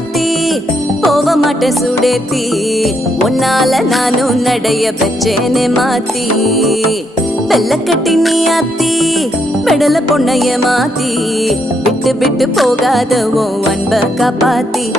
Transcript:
மாத்தி போக மாட்டேன் சுடேத்தி உன்னால நானும் நடைய பெற்றேனே மாத்தி வெள்ள கட்டி நீ ஆத்தி பெடல பொண்ணைய மாத்தி விட்டு விட்டு போகாத உன் அன்ப காப்பாத்தி